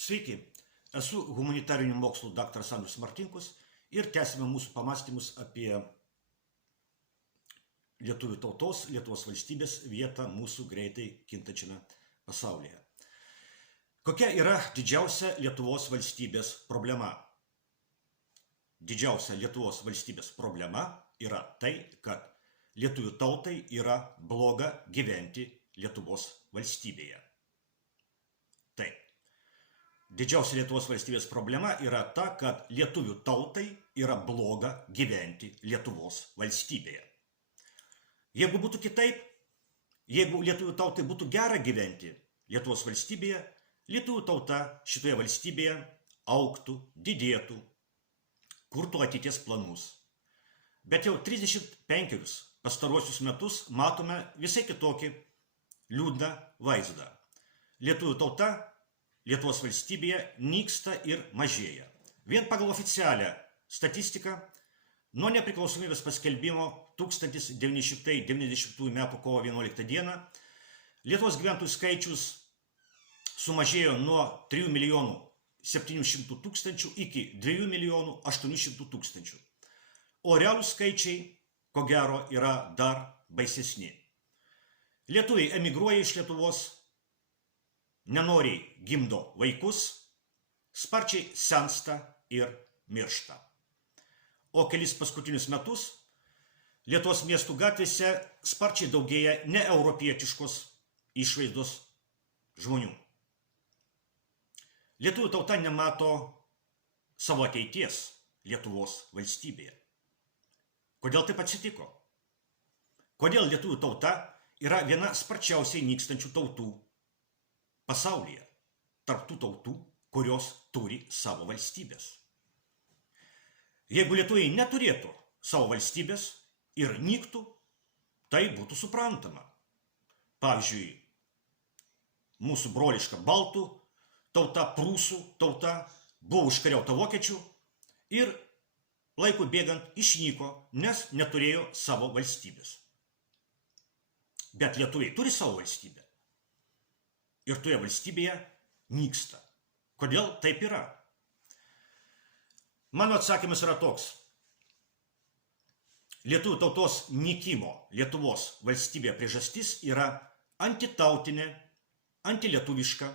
Sveiki, esu humanitarinių mokslų daktaras Andrius Martinkus ir tęsime mūsų pamastymus apie lietuvių tautos, Lietuvos valstybės vietą mūsų greitai kintančiame pasaulyje. Kokia yra didžiausia Lietuvos valstybės problema? Didžiausia Lietuvos valstybės problema yra tai, kad lietuvių tautai yra bloga gyventi Lietuvos valstybėje. Taip. Didžiausia Lietuvos valstybės problema yra ta, kad lietuvių tautai yra bloga gyventi Lietuvos valstybėje. Jeigu būtų kitaip, jeigu lietuvių tautai būtų gera gyventi Lietuvos valstybėje, lietuvių tauta šitoje valstybėje augtų, didėtų, kurtų ateities planus. Bet jau 35 pastaruosius metus matome visai kitokį liūdną vaizdą. Lietuvių tauta Lietuvos valstybėje nyksta ir mažėja. Vien pagal oficialią statistiką nuo nepriklausomybės paskelbimo 1990 m. kovo 11 d. Lietuvos gyventojų skaičius sumažėjo nuo 3 700 000 iki 2 800 000. O realūs skaičiai, ko gero, yra dar baisesni. Lietuviai emigruoja iš Lietuvos, nenoriai gimdo vaikus, sparčiai sensta ir miršta. O kelis paskutinius metus Lietuvos miestų gatvėse sparčiai daugėja neeuropietiškos išvaizdos žmonių. Lietuvių tauta nemato savo ateities Lietuvos valstybėje. Kodėl taip atsitiko? Kodėl lietuvių tauta yra viena sparčiausiai nykstančių tautų pasaulyje, tarp tų tautų, kurios turi savo valstybės? Jeigu lietuviai neturėtų savo valstybės ir nyktų, tai būtų suprantama. Pavyzdžiui, mūsų broliška baltų tauta, prūsų tauta buvo užkariauta vokiečių ir laikui bėgant išnyko, nes neturėjo savo valstybės. Bet lietuviai turi savo valstybę. Ir toje valstybėje nyksta. Kodėl taip yra? Mano atsakymas yra toks. Lietuvių tautos nykimo Lietuvos valstybėje priežastis yra antitautinė, antilietuviška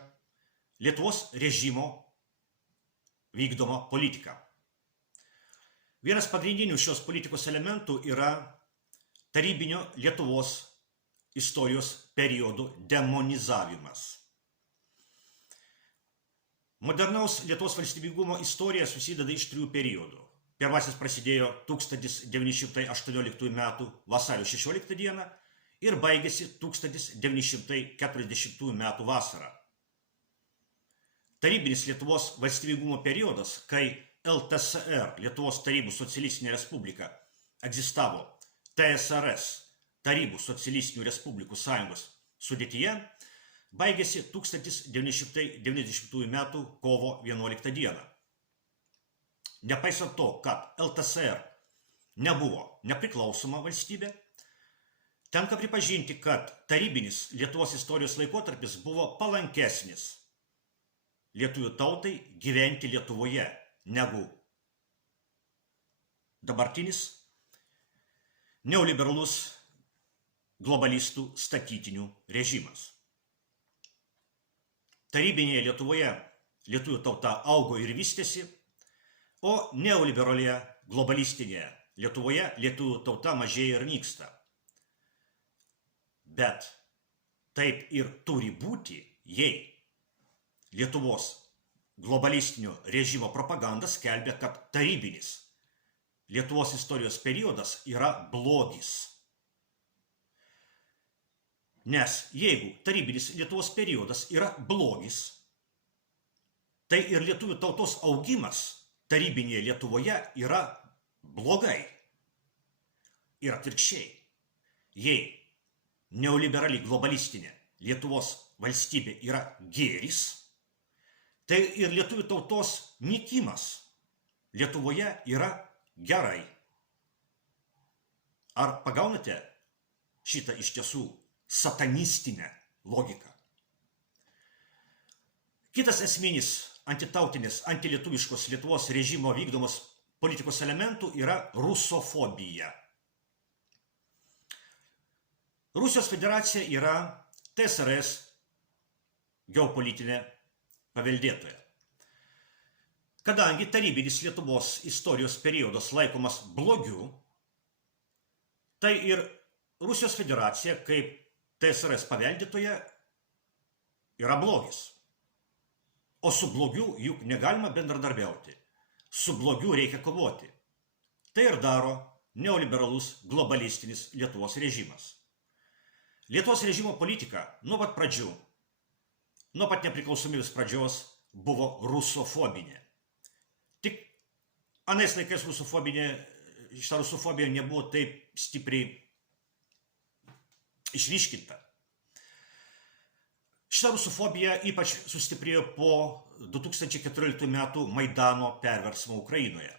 Lietuvos režimo vykdoma politika. Vienas pagrindinių šios politikos elementų yra tarybinio Lietuvos istorijos periodų demonizavimas. Modernaus Lietuvos valstybingumo istorija susideda iš 3 periodų. Pirmasis prasidėjo 1918 m. vasario 16 d. ir baigėsi 1940 m. vasarą. Tarybinis Lietuvos valstybingumo periodas, kai LTSR, Lietuvos Tarybų Socialistinė Respublika, egzistavo TSRS, Tarybų Socialistinių Respublikų Sąjungos sudėtyje, baigėsi 1990 m. kovo 11 d. Nepaisant to, kad LTSR nebuvo nepriklausoma valstybė, tenka pripažinti, kad tarybinis Lietuvos istorijos laikotarpis buvo palankesnis lietuvių tautai gyventi Lietuvoje negu dabartinis neoliberalus globalistų statytinių režimas. Tarybinėje Lietuvoje lietuvių tauta augo ir vystėsi, o neoliberalėje globalistinėje Lietuvoje lietuvių tauta mažėja ir nyksta. Bet taip ir turi būti, jei Lietuvos globalistinio režimo propaganda skelbia, kad tarybinis Lietuvos istorijos periodas yra blogis. Nes jeigu tarybinis Lietuvos periodas yra blogis, tai ir lietuvių tautos augimas tarybinėje Lietuvoje yra blogai. Ir atvirkščiai, jei neoliberali globalistinė Lietuvos valstybė yra gėris, tai ir lietuvių tautos nykimas Lietuvoje yra gerai. Ar pagaunate šitą iš tiesų satanistinę logiką? Kitas esminis antitautinės, antilietuviškos Lietuvos režimo vykdomos politikos elementų yra rusofobija. Rusijos federacija yra TSRS geopolitinė paveldėtoja. Kadangi tarybinis Lietuvos istorijos periodas laikomas blogiu, tai ir Rusijos federacija kaip TSRS paveldėtoja yra blogis. O su blogiu juk negalima bendradarbiauti. Su blogiu reikia kovoti. Tai ir daro neoliberalus globalistinis Lietuvos režimas. Lietuvos režimo politika nuo pat pradžių, nuo pat nepriklausomybės pradžios buvo rusofobinė. Tik anais laikais šita rusofobija nebuvo taip stipriai išryškinta. Šita rusofobija ypač sustiprėjo po 2014 metų Maidano perversmo Ukrainoje,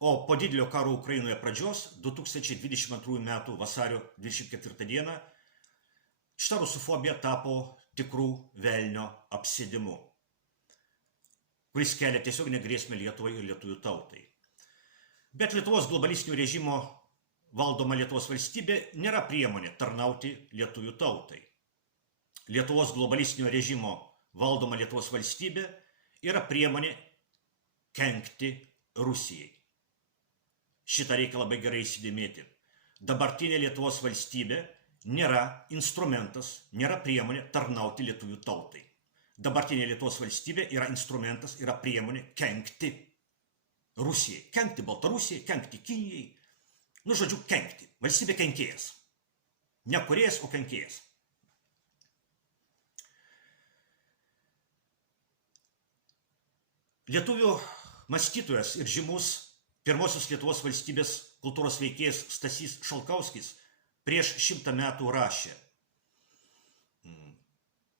o po didelio karo Ukrainoje pradžios 2022 metų vasario 24 dieną šita rusofobija tapo tikrų velnio apsėdimu, kuris kelia tiesioginę grėsmę Lietuvai ir lietuvių tautai. Bet Lietuvos globalistinio režimo valdoma Lietuvos valstybė nėra priemonė tarnauti lietuvių tautai. Lietuvos globalistinio režimo valdoma Lietuvos valstybė yra priemonė kenkti Rusijai. Šitą reikia labai gerai įsidėmėti. Dabartinė Lietuvos valstybė nėra instrumentas, nėra priemonė tarnauti lietuvių tautai. Dabartinė Lietuvos valstybė yra instrumentas, yra priemonė kenkti Rusijai. Kenkti Baltarusijai, kenkti Kinijai. Žodžiu, kenkti. Valstybė kenkėjas. Ne kūrėjas, o kenkėjas. Lietuvių mąstytojas ir žymus pirmosios Lietuvos valstybės kultūros veikėjas Stasys Šalkauskis prieš 100 metų rašė,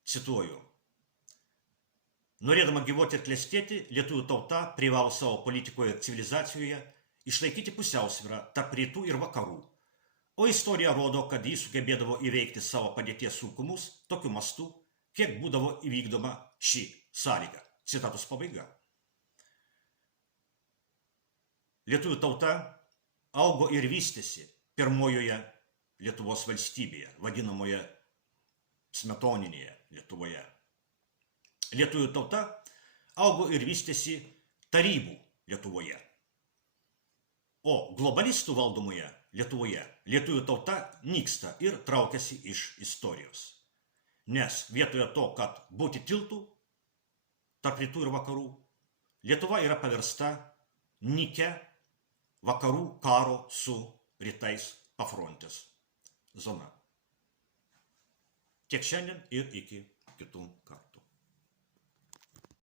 cituoju, norėdama gyvuoti ir klestėti, lietuvių tauta privalo savo politikoje ir civilizacijoje išlaikyti pusiausvyrą tarp rytų ir vakarų, o istorija rodo, kad jis sugebėdavo įveikti savo padėties sunkumus tokiu mastu, kiek būdavo įvykdoma ši sąlyga. Citatos pabaiga. Lietuvių tauta augo ir vystėsi pirmojoje Lietuvos valstybėje, vadinamoje smetoninėje Lietuvoje. Lietuvių tauta augo ir vystėsi tarybų Lietuvoje. O globalistų valdomoje Lietuvoje lietuvių tauta nyksta ir traukiasi iš istorijos. Nes vietoje to, kad būti tiltų tarp rytų ir vakarų, Lietuva yra paversta nykia vakarų karo su rytais pafrontės zona. Tiek šiandien ir iki kitų kartų.